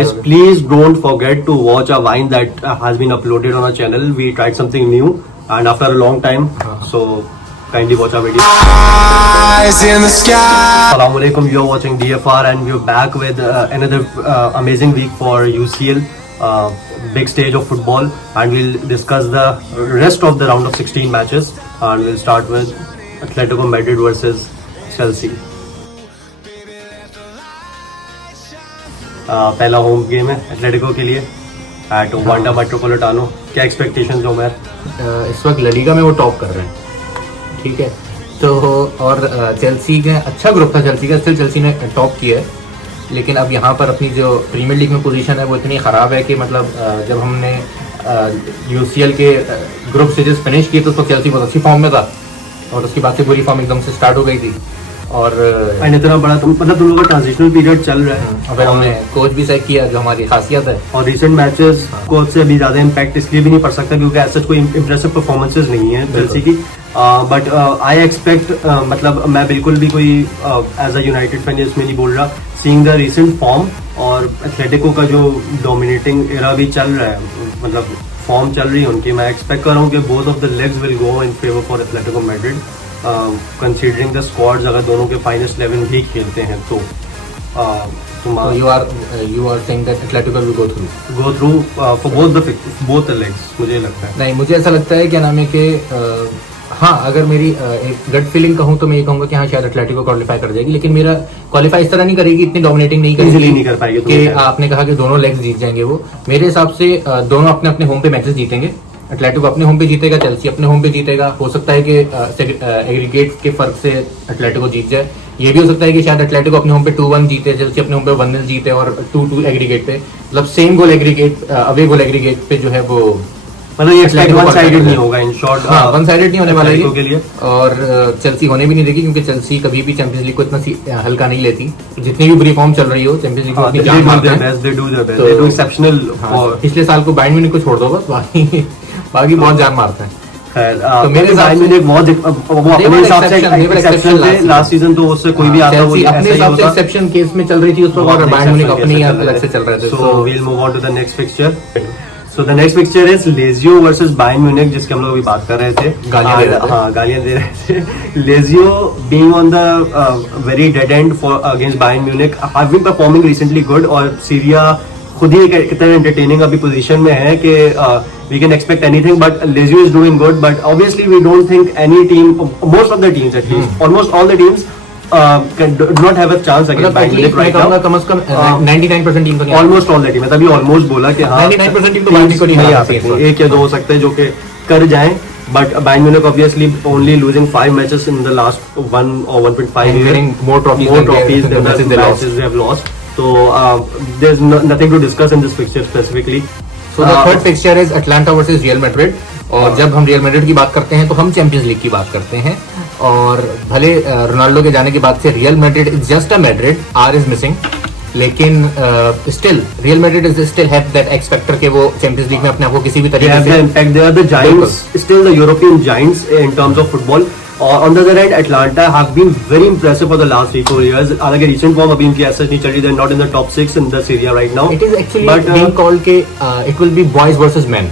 Guys, please don't forget to watch a Vine that has been uploaded on our channel. We tried something new and after a long time, so kindly watch our video. Eyes in the sky. Assalamualaikum, you're watching DFR and we're back with another amazing week for UCL, big stage of football, and we'll discuss the rest of the round of 16 matches, and we'll start with Atletico Madrid versus Chelsea. पहला home game है Atletico के लिए eight Wanda Metropolitano. क्या expectations हो match? इस वक्त La Liga में वो टॉप कर रहे हैं, ठीक है. तो और चेल्सी का अच्छा ग्रुप था चेल्सी का, स्टिल चेल्सी ने टॉप किया है. लेकिन अब यहाँ पर अपनी जो प्रीमियर लीग में पोजीशन है वो इतनी ख़राब है कि मतलब जब हमने यूसीएल के ग्रुप स्टेजेस फिनिश किए तो चेल्सी बहुत अच्छी फॉर्म में था और उसके बाद से बुरी फॉर्म एकदम से स्टार्ट हो गई थी. और इतना बड़ा मतलब तुम लोगों का ट्रांजिशनल पीरियड चल रहा है. अगर हमने कोच भी सही किया जो हमारी खासियत है, और रिसेंट मैचेस को से अभी ज़्यादा इम्पैक्ट इसलिए भी नहीं पड़ सकता क्योंकि ऐसा कोई इम्प्रेसिव परफॉर्मेंसेस नहीं है चेल्सी की. बट आई एक्सपेक्ट मतलब मैं बिल्कुल भी कोई एज अ यूनाइटेड फैन इसमें नहीं बोल रहा. सीइंग द रिसेंट फॉर्म और एथलेटिको का जो डोमिनेटिंग एरा भी चल रहा है, मतलब फॉर्म चल रही है उनकी, मैं एक्सपेक्ट कर रहा हूँ कि both of the legs will go in favour for Atletico Madrid. Considering the squads अगर दोनों के फाइनेस्ट 11 भी खेलते हैं तो you are saying that Atletico will go through for both the legs. मुझे लगता है नहीं, मुझे ऐसा लगता है क्या नाम है कि हाँ, अगर मेरी एक गट फीलिंग कहूँ तो मैं ये कहूँगा कि हाँ शायद एटलेटिको क्वालिफाई कर जाएगी. लेकिन मेरा क्वालिफाई इस तरह नहीं करेगी, इतनी डोमिनेटिंग नहीं करेगी, नहीं कर पाएगी कि आपने कहा कि दोनों लेग्स जीत जाएंगे. वो मेरे हिसाब से दोनों अपने अपने होम पे मैचेस जीतेंगे. एटलेटिको अपने होम पे जीतेगा, चेल्सी अपने होम पे जीतेगा. हो सकता है कि एग्रीगेट के फर्क से एटलेटिको जीत जाए. ये भी हो सकता है कि शायद एटलेटिको अपने होम पे 2-1 जीते, चेल्सी अपने होम पे 1-0 जीते और 2-2 एग्रीगेट पे, मतलब सेम गोल एग्रीगेट अवे गोल एग्रीगेट पे जो है वो मतलब ये वन साइडेड नहीं होगा. इन शॉर्ट वन साइडेड नहीं होने वाला है के लिए. और चेल्सी होने भी नहीं देगी क्योंकि चेल्सी कभी भी चैंपियंस लीग को इतना हल्का नहीं लेती. जितनी भी बुरी फॉर्म चल रही हो चैंपियंस लीग में जान मारते हैं. पिछले साल को बायर्न म्यूनिख को छोड़ दो बस, बाकी बहुत जान मारते हैं. तो मेरे हिसाब से वो अपने हिसाब से एक्सेप्शन थे लास्ट सीजन, तो उससे कोई भी आता वो अपने हिसाब से एक्सेप्शन केस में चल रही थी उस वक्त और बायर्न म्यूनिख अपनी अलग से चल रहे थे. So we will move on to the next fixture. So the next fixture is Lazio versus Bayern Munich, जिसके हम लोग अभी बात कर रहे थे. गालियां दे रहे थे. Lazio being on the very dead end for against Bayern Munich have been performing recently good, और सीरिया खुद ही कितना एंटरटेनिंग अभी पोजीशन में है कि we can expect anything, but Lazio is doing good. But obviously we don't think any team, most of the teams at least, almost all the teams do not have a chance against Bayern Munich right now. कम से कम 99% team तो almost all the team, मैं तभी almost बोला कि हाँ 99% team तो Bayern को नहीं आ सकती. एक या दो हो सकते हैं जो कि कर जाएं, but Bayern Munich obviously only losing 5 matches in the last 1 or 1.5 years, getting more trophies than the matches they have lost. So there's nothing to discuss in this fixture specifically. So the third fixture is Atlanta versus Real Madrid. और जब हम real Madrid की बात करते हैं तो हम champions league की बात करते हैं. और भले रोनाल्डो के जाने के बाद से Real Madrid is just a Madrid, R is missing, लेकिन still Real Madrid is still have that X factor के वो चैंपियंस लीग में अपने आप को किसी भी तरीके से impact. They are the giants, still the European giants in terms of football. On the other hand, Atlanta have been very impressive for the last 3-4 years. हालांकि recent form अभी इनकी ऐसा नहीं चल रही. They're not in the top 6 in the Serie A right now. It is actually being called के it will be boys versus men.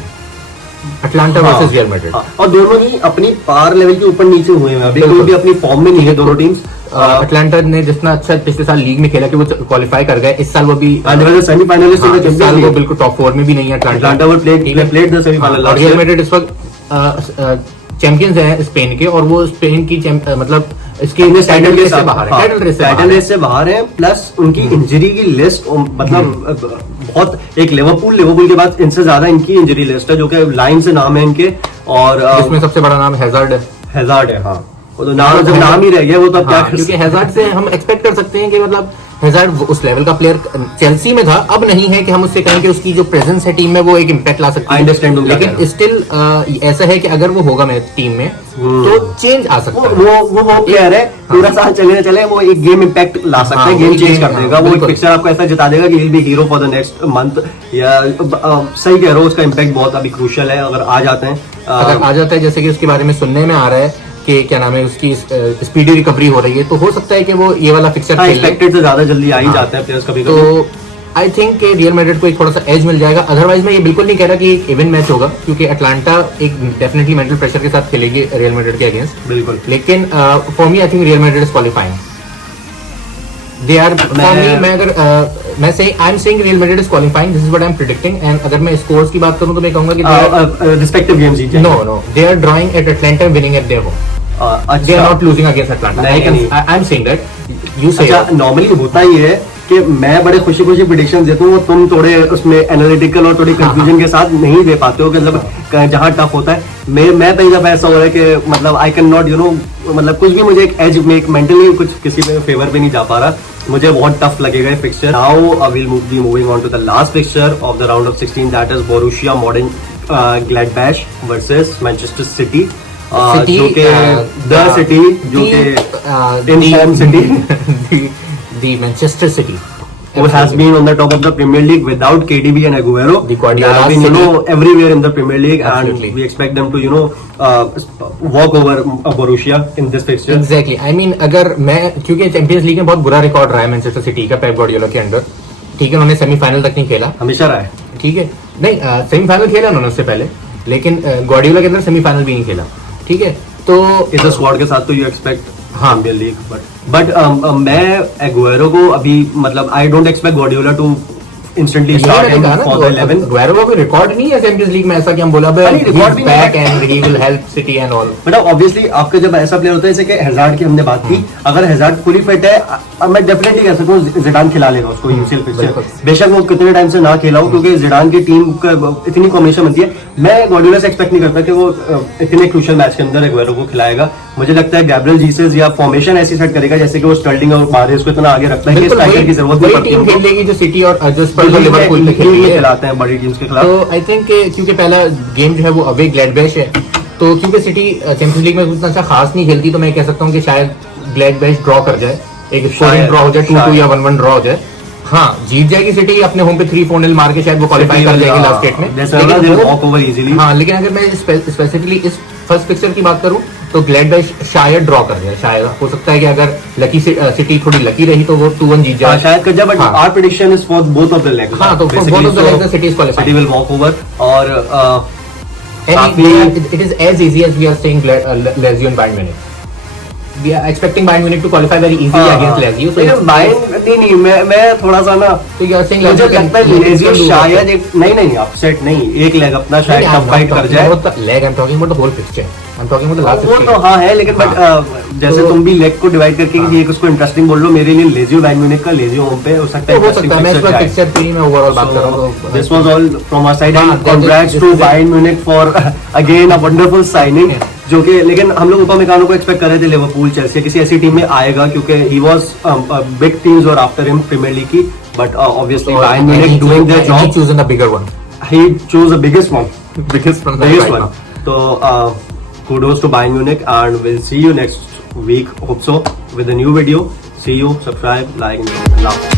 Atlanta versus Real Madrid. और दोनों ही अपनी पार लेवल के ऊपर नीचे हुए हैं. अभी कोई भी अपनी फॉर्म में नहीं है दोनों टीम्स. अटलांटा ने जितना अच्छा पिछले साल लीग में खेला कि वो क्वालिफाई कर गए. इस साल वो भी सेमीफाइनलिस्ट है. इस साल वो बिल्कुल टॉप 4 में भी नहीं है. अटलांटा वो प्लेड द सेमीफाइनल. और रियल मैड्रिड इस वक्त चैंपियंस है स्पेन के, और वो स्पेन की मतलब इसके टाइटल रेस से बाहर है. टाइटल रेस से बाहर है. प्लस उनकी इंजरी की लिस्ट मतलब बहुत, एक लिवरपूल के बाद इनसे ज्यादा इनकी इंजरी लिस्ट है जो कि लाइन से नाम है इनके. और इसमें सबसे बड़ा नाम हैजार्ड है. हाँ, वो तो नाम जब नाम ही रह गया वो तो क्या, क्योंकि हैजार्ड से हम एक्सपेक्ट कर सकते हैं कि मतलब हैजार्ड उस लेवल का प्लेयर चेल्सी में था, अब नहीं है कि हम उससे कहें कि उसकी जो प्रेजेंस है टीम में वो एक इम्पैक्ट ला सकती है. लेकिन स्टिल ऐसा है कि अगर वो होगा मेरे टीम में तो चेंज आ सकता है. वो प्लेयर है, पूरा साल चले वो एक गेम इम्पैक्ट ला सकता है, गेम चेंज कर देगा. वो एक पिक्चर आपको ऐसा जिता देगा कि will be hero for the next month. या सही कह रहे हो, उसका इम्पैक्ट बहुत अभी क्रूशियल है. अगर आ जाते हैं, अगर आ जाता है, जैसे कि उसके बारे में सुनने में आ रहा है कि क्या नाम है उसकी स्पीडी रिकवरी हो रही है, तो हो सकता है कि वो ये वाला फिक्सर एक्सपेक्टेड से ज्यादा जल्दी आ ही जाते हैं प्लेयर्स कभी. तो आई थिंक रियल मैड्रिड को एक थोड़ा सा एज मिल जाएगा. अदरवाइज मैं ये बिल्कुल नहीं कह रहा कि एक इवन मैच होगा, क्योंकि अटलांटा एक डेफिनेटली मेंटल प्रेशर के साथ खेलेगी रियल मैड्रिड के अगेंस्ट. बिल्कुल. लेकिन for me I think Real Madrid is qualifying. They are for me, मैं अगर मैं say I am saying Real Madrid is qualifying, this is what I am predicting. And अगर मैं स्कोर्स की बात करूं तो मैं कहूंगा कि रिस्पेक्टिव गेम्स जीते. No they are drawing at Atalanta, winning at their home. They are not losing against Atlanta. I'm saying that. You say. अच्छा, नॉर्मली होता ही है कि मैं बड़े खुशी खुशी प्रेडिक्शन देता हूँ, तुम थोड़े उसमें एनालिटिकल और थोड़ी कंफ्यूजन के साथ नहीं दे पाते हो, कि मतलब जहाँ टफ होता है. मैं पहली दफा ऐसा हो रहा है कि मतलब आई कैन नॉट मतलब कुछ भी मुझे एक एज में एक मेंटली कुछ किसी पे फेवर पे नहीं जा पा रहा. मुझे बहुत टफ लगेगा ये fixture. Now will be moving on to the last fixture of the round of 16, that is Borussia Monchengladbach versus Manchester City. जो के द सिटी, जो के in form City, the Manchester City, who has been on the top of the Premier League without KDB and Aguero. The Guardiola they have been, City. everywhere in the Premier League. Absolutely. And we expect them to walk over Borussia in this fixture. Exactly. I mean, अगर मैं, क्योंकि champions league में बहुत बुरा record रहा है Manchester city का Pep Guardiola के अंडर. ठीक है, उन्होंने सेमीफाइनल तक नहीं खेला. हमेशा रहा है. ठीक है, नहीं सेमीफाइनल खेला उन्होंने उससे पहले, लेकिन गार्डियोला के अंदर सेमीफाइनल भी नहीं खेला. ठीक है, तो इस स्क्वाड के साथ तो you expect champion league. But मैं एगुएरो को अभी मतलब I don't expect Guardiola to instantly start him for the 11. Aguero का कोई रिकॉर्ड नहीं है चैंपियंस लीग में ऐसा कि हम बोला record back and he will help city and all. But obviously आपका जब ऐसा प्लेयर होता है जैसे कि हैजार्ड की हमने बात की, अगर हैजार्ड फुली फिट है, मैं डेफिनेटली कह सकता हूँ जिडान खिला लेगा उसको यूसीएल फिक्सचर. बेशक वो कितने टाइम से ना खेला हो, क्योंकि जिडान की टीम का इतनी कॉम्बिनेशन बनती है. मैं गार्डियोला से एक्सपेक्ट नहीं करता कि वो इतने क्रूशियल मैच के अंदर एगुएरो को खिलाएगा. मुझे लगता है गैब्रियल जीसस या फॉर्मेशन ऐसी सेट करेगा जैसे कि वो स्टर्लिंग और मारेस को इतना आगे रखता है कि स्ट्राइकर की जरूरत नहीं पड़ती. टीम खेलेगी जो सिटी और जो स्पर्स और लिवरपूल में खिलाते हैं बड़ी टीम्स के खिलाफ. तो आई थिंक क्योंकि पहला गेम जो है वो अवे ग्लैडबैश है, तो क्योंकि सिटी चैंपियंस लीग में उतना अच्छा खास नहीं खेलती, तो मैं कह सकता हूँ कि शायद ग्लैडबैश ड्रॉ कर जाए, एक स्कोरिंग ड्रॉ हो जाए, 2-2 या 1-1 ड्रॉ हो जाए. हाँ, जीत जाएगी सिटी अपने होम पे 3-4-0 मार के, शायद वो क्वालिफाई कर जाएगी लास्ट स्टेट में. हाँ, लेकिन अगर मैं स्पेसिफिकली इस फर्स्ट पिक्चर की बात करूं तो ग्लैडबैश शायद ड्रॉ कर जाए. शायद हो सकता है कि अगर लकी सिटी थोड़ी लकी रही तो वो 2-1 जीत जाए. शायद कर जाए, but our prediction is for both of the legs. हाँ, तो for both of the legs city is qualified. City will walk over. और it is as easy as we are saying Lazio and Bayern Munich. We are expecting Bayern Munich to qualify very easily against Lazio. So नहीं, मैं थोड़ा सा ना, तो you are saying मुझे लगता है Lazio शायद एक नहीं अपसेट नहीं, एक लेग अपना शायद टफ फाइट कर जाए. Leg I am talking about the whole picture. I am talking about the last वो तो हाँ है, लेकिन बट जैसे तुम भी लेग को डिवाइड करके एक उसको इंटरेस्टिंग बोल लो, मेरे लिए Lazio Bayern Munich का Lazio होम पे हो सकता है. मैं इस बार पिक्चर पे ही मैं ओवरऑल बात कर रहा हूं. This was all from our side and congrats to Bayern Munich for again a wonderful signing. जो कि लेकिन हम लोग उपमेकानो को एक्सपेक्ट कर रहे थे लिवरपूल, चेल्सी किसी ऐसी टीम में आएगा, क्योंकि ही वाज बिग टीम्स और आफ्टर हिम प्रीमियर लीग की. But obviously Bayern Munich doing their job, he chosen the bigger one. He chose the biggest one. Biggest one. So kudos to Bayern Munich, and we'll see you next week, hope so, with a new video. See you, subscribe, like, and love.